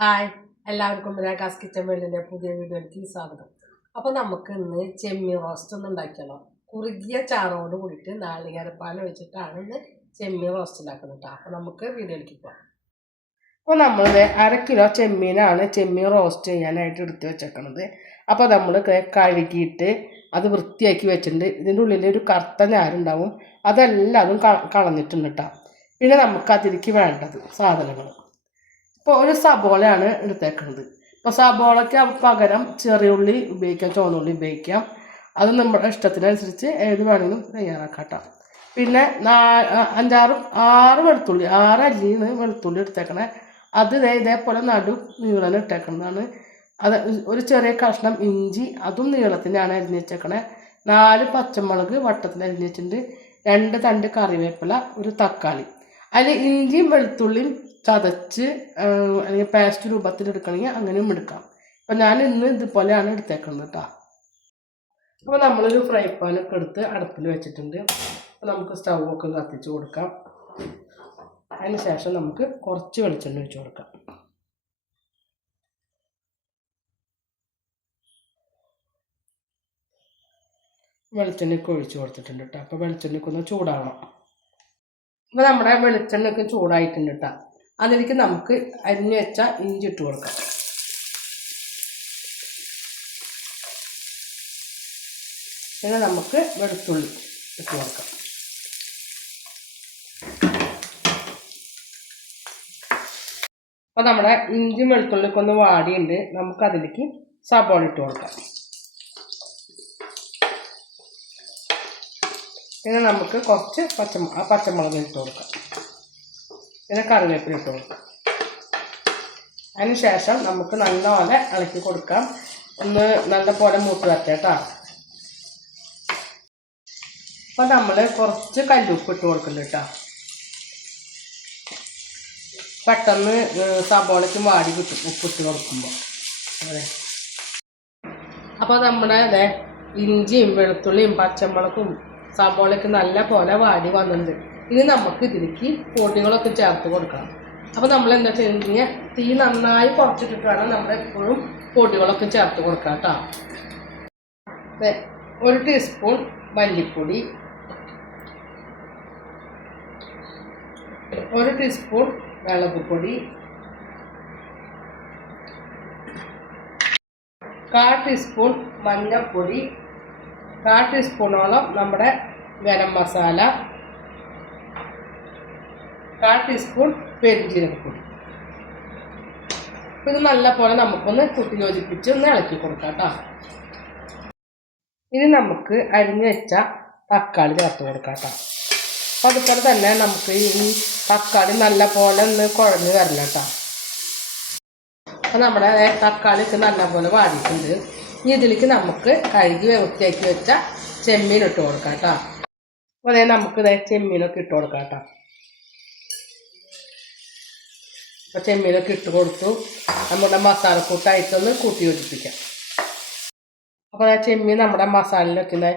Hi, എല്ലാവർക്കും രാകാസ് kitchen വേൾഡിൻ്റെ പുതിയ വീഡിയോയിലേക്ക് സ്വാഗതം. അപ്പോൾ നമുക്ക് ഇന്ന് ചെമ്മീൻ റോസ്റ്റ് ഒന്ന് ഉണ്ടാക്കിയാലോ. കുറുകിയ ചാറോട് കൂടിയിട്ട് നാളികേരപ്പാൽ വെച്ചിട്ടാണ് ഇന്ന് ചെമ്മീൻ റോസ്റ്റ് ഉണ്ടാക്കുന്നത് കേട്ടോ. അപ്പോൾ നമുക്ക് വീഡിയോയിലേക്ക് പോകാം. അപ്പോൾ നമ്മൾ 1/2 കിലോ ചെമ്മീനാണ് ചെമ്മീൻ റോസ്റ്റ് ചെയ്യാനായിട്ട് എടുത്ത് വെച്ചേക്കണത്. അപ്പോൾ നമ്മൾ കഴുകിയിട്ട് അത് വൃത്തിയാക്കി വെച്ചിട്ടുണ്ട്. ഇതിൻ്റെ ഉള്ളിൽ ഒരു കറുത്ത ഞാരുണ്ടാവും, അതെല്ലാതും കളഞ്ഞിട്ടുണ്ട് കേട്ടോ. പിന്നെ നമുക്ക് അതിലേക്ക് വേണ്ടത് സാധനങ്ങൾ. ഇപ്പോൾ ഒരു സബോളയാണ് എടുത്തേക്കുന്നത്. ഇപ്പോൾ സബോളയ്ക്ക് പകരം ചെറിയുള്ളി ഉപയോഗിക്കാം, ചുവന്നുള്ളി ഉപയോഗിക്കാം. അത് നമ്മുടെ ഇഷ്ടത്തിനനുസരിച്ച് ഏത് വേണമെങ്കിലും തയ്യാറാക്കാം കേട്ടോ. പിന്നെ 6 വെളുത്തുള്ളി, 6 അല്ലിന്ന് വെളുത്തുള്ളി എടുത്തേക്കണേ. അത് ഇതേപോലെ നീളന് ഇട്ടേക്കുന്നതാണ്. അത് ഒരു ചെറിയ കഷ്ണം ഇഞ്ചി, അതും നീളത്തിനാണ് അരിഞ്ഞ് വെച്ചേക്കണേ. 4 പച്ചമുളക് വട്ടത്തിൽ അരിഞ്ഞ് വെച്ചിട്ടുണ്ട്. 2 തണ്ട് കറിവേപ്പില, ഒരു തക്കാളി. അതിൽ ഇഞ്ചിയും വെളുത്തുള്ളിയും ചതച്ച് അല്ലെങ്കിൽ പേസ്റ്റ് രൂപത്തിൽ എടുക്കണമെങ്കിൽ അങ്ങനെയും എടുക്കാം. അപ്പം ഞാൻ ഇന്ന് ഇതുപോലെയാണ് എടുത്തേക്കുന്നത് കേട്ടോ. അപ്പോൾ നമ്മളൊരു ഫ്രൈ പാനൊക്കെ എടുത്ത് അടുപ്പിൽ വെച്ചിട്ടുണ്ട്. അപ്പോൾ നമുക്ക് സ്റ്റൗവൊക്കെ കത്തിച്ച് കൊടുക്കാം. അതിന് ശേഷം നമുക്ക് കുറച്ച് വെളിച്ചെണ്ണ ഒഴിച്ച് കൊടുക്കാം. വെളിച്ചെണ്ണയൊക്കെ ഒഴിച്ച് കൊടുത്തിട്ടുണ്ട് കേട്ടോ. അപ്പോൾ വെളിച്ചെണ്ണയ്ക്ക് ഒന്ന് ചൂടാവണം. അപ്പോൾ നമ്മുടെ വെളിച്ചെണ്ണയൊക്കെ ചൂടായിട്ടുണ്ട് കേട്ടോ. അതിലേക്ക് നമുക്ക് അരിഞ്ഞു വെച്ച ഇഞ്ചി ഇട്ട് കൊടുക്കാം. പിന്നെ നമുക്ക് വെളുത്തുള്ളി ഇട്ട് കൊടുക്കാം. അപ്പോൾ നമ്മുടെ ഇഞ്ചി വെളുത്തുള്ളിക്ക് ഒന്ന് വാടിയുണ്ട്. നമുക്ക് അതിലേക്ക് സബോള ഇട്ട് കൊടുക്കാം. പിന്നെ നമുക്ക് കുറച്ച് പച്ചമുളക് ഇട്ട് കൊടുക്കാം. പിന്നെ കറിവേപ്പില ഇട്ട് കൊടുക്കാം. അതിന് ശേഷം നമുക്ക് നല്ലപോലെ ഇളക്കി കൊടുക്കാം. ഒന്ന് നല്ലപോലെ മൂത്ത് വരട്ടെ കേട്ടോ. അപ്പോൾ നമ്മൾ കുറച്ച് കല്ലുപ്പ് ഇട്ട് കൊടുക്കുന്നുണ്ട് കേട്ടോ. പെട്ടെന്ന് സബോളയ്ക്ക് വാടി കിട്ടും ഉപ്പിട്ട് കൊടുക്കുമ്പോൾ. അതെ, അപ്പോൾ നമ്മുടെ ഇഞ്ചിയും വെളുത്തുള്ളിയും പച്ചമുളകും സബോളയ്ക്ക് നല്ല പോലെ വാടി വന്നിട്ടുണ്ട്. ഇനി നമുക്ക് ഇതിലേക്ക് പൊടികളൊക്കെ ചേർത്ത് കൊടുക്കണം. അപ്പോൾ നമ്മൾ എന്താ ചെയ്യുന്നത്, തീ നന്നായി കുറച്ചിട്ടിട്ട് വേണം നമ്മളെപ്പോഴും പൊടികളൊക്കെ ചേർത്ത് കൊടുക്കാം കേട്ടോ. 1 ടീസ്പൂൺ മല്ലിപ്പൊടി, 1 ടീസ്പൂൺ മുളക് പൊടി, 1/4 ടീസ്പൂൺ മഞ്ഞൾപ്പൊടി, 1/4 ടീസ്പൂണോളം നമ്മുടെ ഗരം മസാല, 1/4 ടീസ്പൂൺ പെരുംജീരകപ്പൊടി. ഇത് നല്ലപോലെ നമുക്കൊന്ന് കൂട്ടി യോജിപ്പിച്ച് ഒന്ന് ഇളക്കി കൊടുക്കാം കേട്ടോ. ഇനി നമുക്ക് അരിഞ്ഞു വെച്ച തക്കാളി ചേർത്ത് കൊടുക്കാം കേട്ടോ. അപ്പോൾ അതുപോലെ തന്നെ നമുക്ക് ഈ തക്കാളി നല്ല പോലെ ഒന്ന് കുഴഞ്ഞ് വരണം കേട്ടോ. അപ്പോൾ നമ്മുടെ തക്കാളിക്ക് നല്ലപോലെ വാടിയിട്ടുണ്ട്. ഇനി ഇതിലേക്ക് നമുക്ക് കഴുകി വൃത്തിയാക്കി വെച്ച ചെമ്മീൻ ഇട്ട് കൊടുക്കാം കേട്ടോ. അപ്പോൾ നമുക്ക് ചെമ്മീനൊക്കെ ഇട്ട് കൊടുക്കാം കേട്ടോ. അപ്പോൾ ചെമ്മീനൊക്കെ ഇട്ട് കൊടുത്തു. നമ്മുടെ മസാലക്കൂട്ടായിട്ടൊന്ന് കൂട്ടി യോജിപ്പിക്കാം. അപ്പോൾ ചെമ്മീൻ നമ്മുടെ മസാലയിലൊക്കെ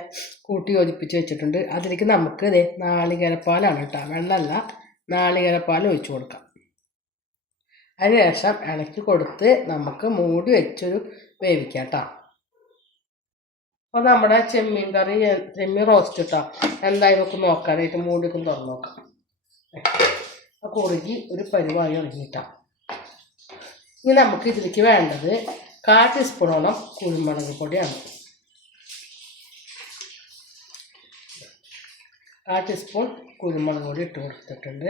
കൂട്ടി യോജിപ്പിച്ച് വെച്ചിട്ടുണ്ട്. അതിലേക്ക് നമുക്ക് നാളികേരപ്പാലാണ് കേട്ടോ, വെള്ളമല്ല, നാളികേരപ്പാൽ ഒഴിച്ച് കൊടുക്കാം. അതിനുശേഷം ഇളക്കി കൊടുത്ത് നമുക്ക് മൂടി വെച്ചൊരു വേവിക്കാം കേട്ടോ. അപ്പോൾ നമ്മുടെ ചെമ്മീൻ റോസ്റ്റ് കേട്ടോ എന്തായാലും നമുക്ക് നോക്കാനായിട്ട് മൂടിയൊക്കെ തുറന്ന് നോക്കാം. കുറുകി ഒരു പരിവായി ഇറങ്ങിയിട്ടാണ്. ഇനി നമുക്ക് ഇതിലേക്ക് വേണ്ടത് 1/4 ടീസ്പൂണോളം കുരുമുളക് പൊടിയാണ്. 1/4 ടീസ്പൂൺ കുരുമുളക് പൊടി ഇട്ട് കൊടുത്തിട്ടുണ്ട്.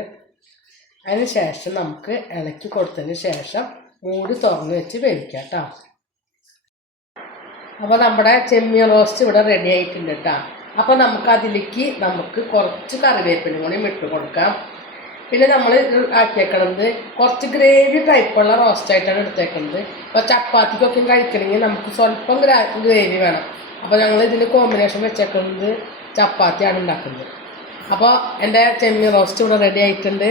അതിന് ശേഷം നമുക്ക് ഇളക്കി കൊടുത്തതിന് ശേഷം മൂടി തുറന്ന് വെച്ച് വേവിക്കാം കേട്ടോ. അപ്പോൾ നമ്മുടെ ചെമ്മീൻ റോസ്റ്റ് ഇവിടെ റെഡി ആയിട്ടുണ്ട് കേട്ടോ. അപ്പോൾ നമുക്ക് കുറച്ച് കറിവേപ്പിലും കൂടി ഇട്ട് കൊടുക്കാം. പിന്നെ നമ്മൾ ആക്കിയേക്കണത് കുറച്ച് ഗ്രേവി ടൈപ്പുള്ള റോസ്റ്റായിട്ടാണ് എടുത്തേക്കുന്നത്. അപ്പോൾ ചപ്പാത്തിക്കൊക്കെ കഴിക്കണമെങ്കിൽ നമുക്ക് സ്വല്പം ഗ്രേവി വേണം. അപ്പോൾ ഞങ്ങൾ ഇതിന് കോമ്പിനേഷൻ വെച്ചേക്കുന്നത് ചപ്പാത്തിയാണ് ഉണ്ടാക്കുന്നത്. അപ്പോൾ എൻ്റെ ചെമ്മീൻ റോസ്റ്റ് ഇവിടെ റെഡി ആയിട്ടുണ്ട്.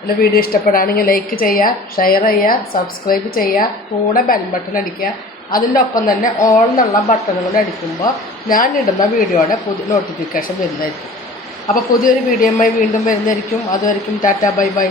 എൻ്റെ വീഡിയോ ഇഷ്ടപ്പെടുകയാണെങ്കിൽ ലൈക്ക് ചെയ്യുക, ഷെയർ ചെയ്യുക, സബ്സ്ക്രൈബ് ചെയ്യുക, കൂടെ ബെൽ ബട്ടൺ അടിക്കുക. അതിൻ്റെ ഒപ്പം തന്നെ ഓൾ എന്നുള്ള ബട്ടണുകൾ അടിക്കുമ്പോൾ ഞാൻ ഇടുന്ന വീഡിയോയുടെ പുതിയ നോട്ടിഫിക്കേഷൻ വരുന്നതായിരിക്കും. അപ്പോൾ പുതിയൊരു വീഡിയോയുമായി വീണ്ടും വരുന്നതായിരിക്കും. അതുവരെയും ടാറ്റ, ബൈ ബൈ.